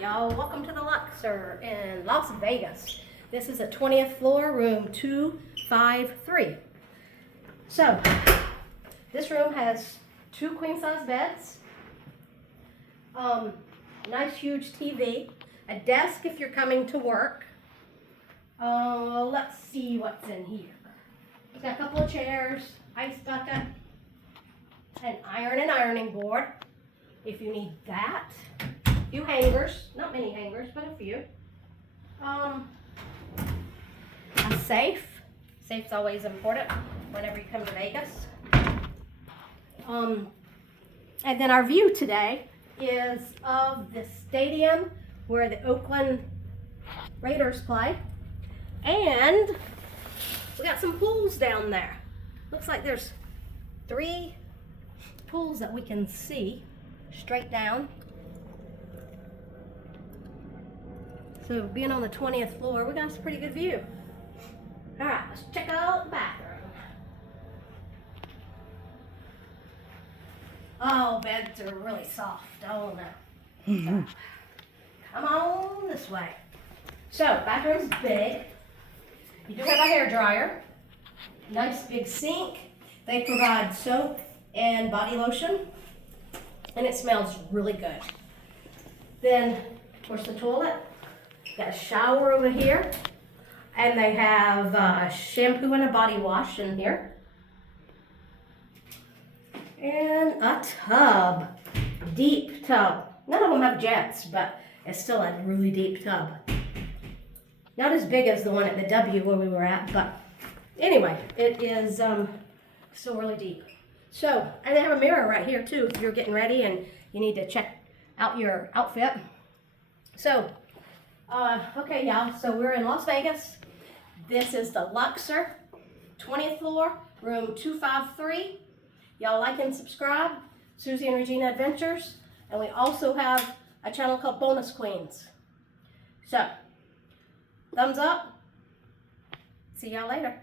y'all, welcome to the Luxor in Las Vegas. This is the 20th floor, room 253. So, this room has 2 queen-size beds, nice huge TV, a desk if you're coming to work. Let's see what's in here. It's got a couple of chairs, ice bucket, an iron and ironing board if you need that. A few hangers, not many hangers, but a few. A safe. Safe's always important whenever you come to Vegas. And then our view today is of the stadium where the Oakland Raiders play. And we got some pools down there. Looks like there's 3 pools that we can see straight down. So being on the 20th floor, we got a pretty good view. All right, let's check out the bathroom. Oh, beds are really soft. Oh no. Come on this way. So, bathroom's big. You do have a hair dryer. Nice big sink. They provide soap and body lotion. And it smells really good. Then, of course, the toilet. Got a shower over here. And they have a shampoo and a body wash in here. And a tub. Deep tub. None of them have jets, but it's still a really deep tub. Not as big as the one at the W where we were at, but anyway, it is still really deep. So, and they have a mirror right here too if you're getting ready and you need to check out your outfit. So, okay y'all, so we're in Las Vegas. This is the Luxor, 20th floor, room 253. Y'all like and subscribe, Susie and Regina Adventures. And we also have a channel called Bonus Queens. So, thumbs up. See y'all later.